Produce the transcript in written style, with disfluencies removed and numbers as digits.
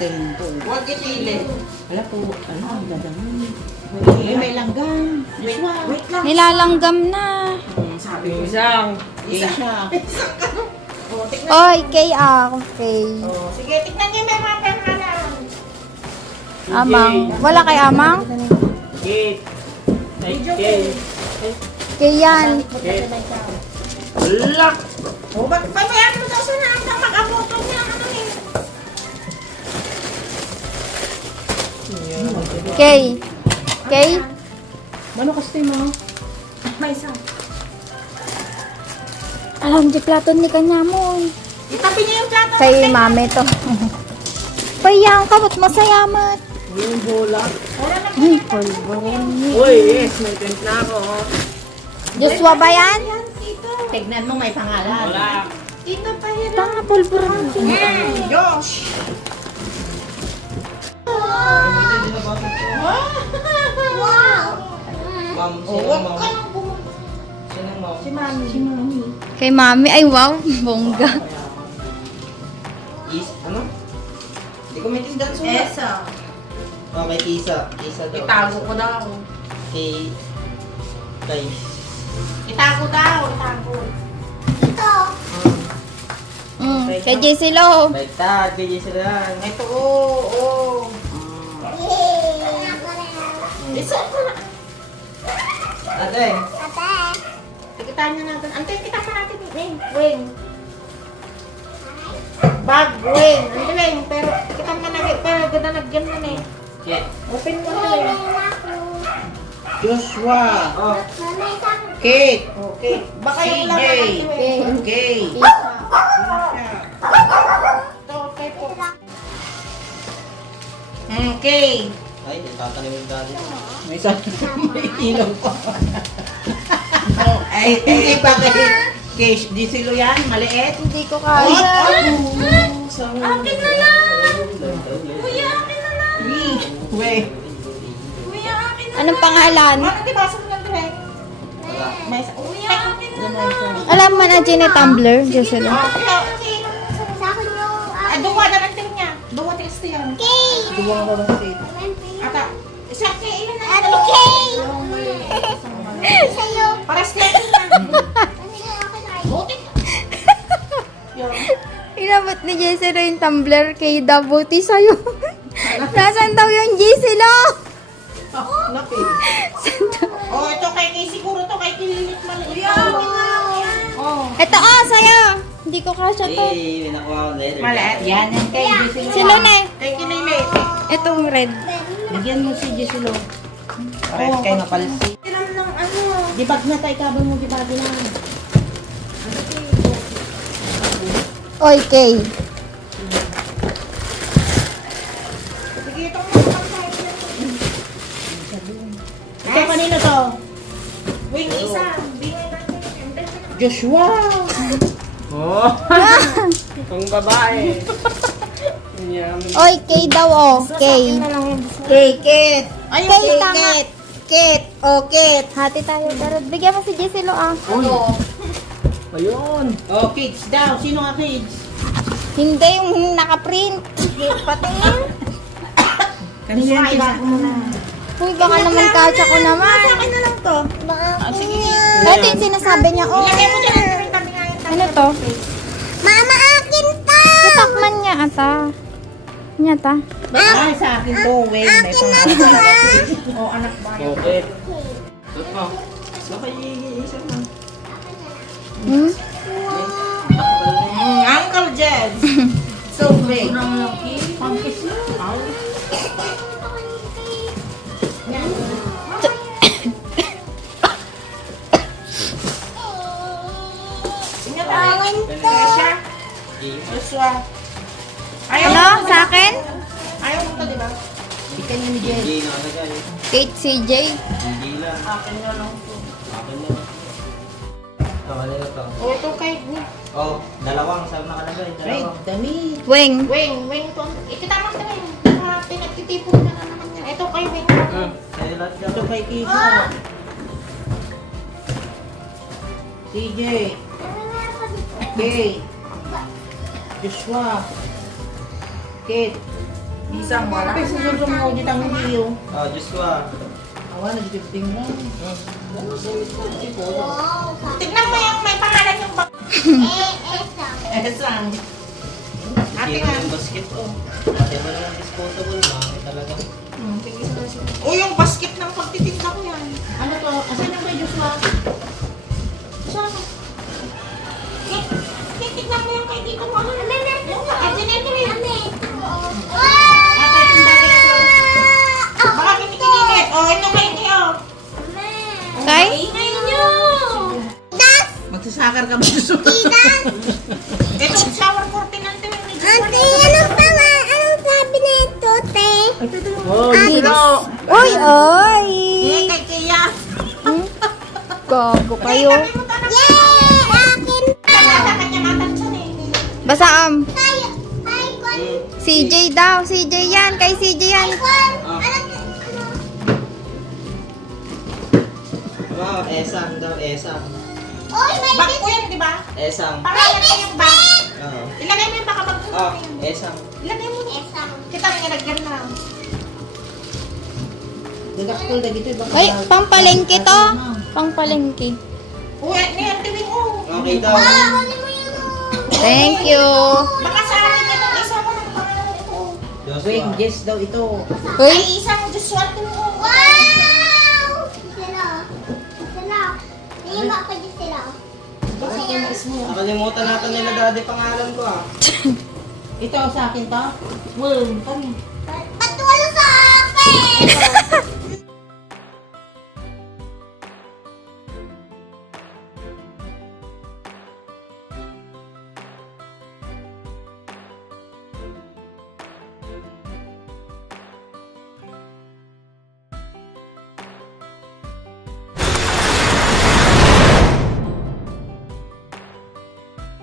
natin ito. Huwag itili. Wala po, ano, ang dadami. May langgam. Joshua. Wait lang. Nilalanggam na. Sabi ko isang. Asia. Oh, tignan. Oy, kay okay. Oh, sige, tignan niyo may mga pangalan. Amang. Wala kay Amang? Gate. Ay, gate. Kay yan. Lock. Oh, ba't pabayaan mo daw sana hanggang mag-abuto niya? Ano eh? Kay. Kay? Mano kasi mo? May isa. Alam, di platon ni kanya mo. Itabi niyo yung plato. Kay mami to. Payang ka, ba't masayamat? Yung bola. Wala na. Ay, polvoron. Uy, yes. May tent na ako. Joshua ba yan? Yan, Tito. Tignan mo may pangalan. Wala. Tito pa yan. Tanga, polvoron. Josh. Ma'am, Oh, huwag ka nang bumalik. Sino ma'am? Si Mami. Kay mami, ay wow, bongga. Ano? Hindi ko maintindihan sa Esa. Oh, kay Isa. Isa daw. Itago ko daw. Kay... Kay... Itago daw. Itago. Kay JC Lo. Baigtad. Kay Isa yan. Ito, oo. Isa ko na. Ate. Tikitaan niya natin. Ante, kita pa natin. Wing. Bag, wing. Ante, wing. Pero, tikitaan ka na. Pero, ganda nagyan na eh. Okay. Open mo na eh. Joshua. Oh. Kate. Okay. Baka yung CJ. lang Okay. Ito, okay po. Okay. Ay, tatanim yung daddy. May isa. May ilaw pa. Ay, iba kay Gisilo yan, maliit. Hindi ko kaya. Akin na lang. Kuya, akin na lang. Wait. Kuya, akin na Anong pangalan? Ano, di ba? Sa mga direct? May isa. Kuya, akin na lang. Alam mo na dyan yung Tumblr, JC Lo. Kuya, okay. Ah, duwa na lang din niya. Duwa text yan. Duwa ko ba si Ata, isa kay ilan na ito? Sa'yo. Paras na ito na. Buti ka. Yun. Inabot ni JC Lo yung Tumblr kay Dabuti sa'yo. Nasaan daw yung JC Lo? Napit. Oh, ito kay siguro to kay Kililit maliit. Oh. Ito sa'yo. Hindi ko kasya to. Eh, may nakuha ko letter. Maliit. Yan yan kay Gisilo. Silo na eh. Kay Kililit. Itong red. Bigyan mo si Gisilo. Parehas kayo mapalsi. Ilan ng ano? Dibag na tayo kabang mo dibag na. Oy, Kay. Sige, itong mga pangkahit na ito. Ito kanino to? Wing isa. Bingay natin. Joshua. Oh! Ang babae. Yan. Oy, Kay daw Kay. Kay Kate. Ayun, Kay, Kate. tama. Kate. Oh, Kate. Hati tayo. Pero bigyan mo si JC Lo Ano? Ayun. Oh, kids daw. Sino nga kids? Hindi yung nakaprint. Patingin. Kanina yan kids. Uy, baka naman kasya ko naman. Akin na lang to. Sige. Ito yung sinasabi niya. Oh, Ilagay mo dyan. Tabi nga yung tabi. ano to? Mama, akin to! Katakman niya ata. Niya ta. Ay, sa akin to. Wait, may pangalan. Oh, anak ba? Okay. Ito mo. So, kay Isa na. Hmm? Uncle Jed. So big. Tingnan tayo. Siya. Joshua. Ayaw Ano? mo Sa akin? Ayaw mo to, di ba? Bigyan niya ni Jen. Hindi na nagay. Kate CJ. Hindi lang. Akin na lang to. Akin na. Ito, ano na to? Oh, ito kay Oh, dalawang sabi nakalagay. Right, Dalawa. dami. Wing. Wing to. Ikita mo sa rin. Pinagtitipon na naman niya. Ito kay Wing. Sa'yo lahat yan. Ito kay Kisa. CJ. Kate. Joshua. Kate. Isang wala. Kasi susunod mo dito ang hiyo. Oh, Diyos ko ah. Awa, nag-gifting mo. Tignan mo yung may pangalan yung bag. Esang. Ate Kira nga. yung basket oh. Ate ba naman disposable? Mami talaga. O yung basket ng pagtitinda ko yan. Ano to? Asan ang kay Joshua? Saan? Titignan mo yung kay Tito mo. Yung ka-generator yun. Ate, yung bagay na to. Baka kinikinikit. O, ito kay Tio. Kay? Ingay nyo. Magsasakar ka ba, Joshua? Ito, shower curtain ng tiwing ni Ate, anong sabi nito, te? Oh, Oy, oy! Eh, kay Kia. Gago kayo. Yay! Akin! Kanya matansyan eh. Basta Tayo! Ay, kwan! CJ daw. CJ yan. Kay CJ yan. Kwan! Ah. Ano? Wow, esang daw, esang. Oy, may Bag ko yan, di ba? Esang. Pangalan ko yung bag. Oo. Ilagay mo yung baka bag ko. Oh, esang. Ilagay mo. Esang. Kita nga nilagyan na. Dagakol na dito. baka- Ay, pangpalengke to. Pangpalengke. Uy, ano yan, tiwing oh. Okay daw. Kunin mo yun. Thank you. Baka sa akin itong isa mo ng pangalan ito. Diyos Wait, ko. guess daw ito. Uy, Ay, isang Joshua to. Wow! Sila. Sila. Tingin mo ako dyan sila. Nakalimutan natin nila daddy pangalan ko ah. Ito sa akin to? Well, kami. Ba't wala sa akin?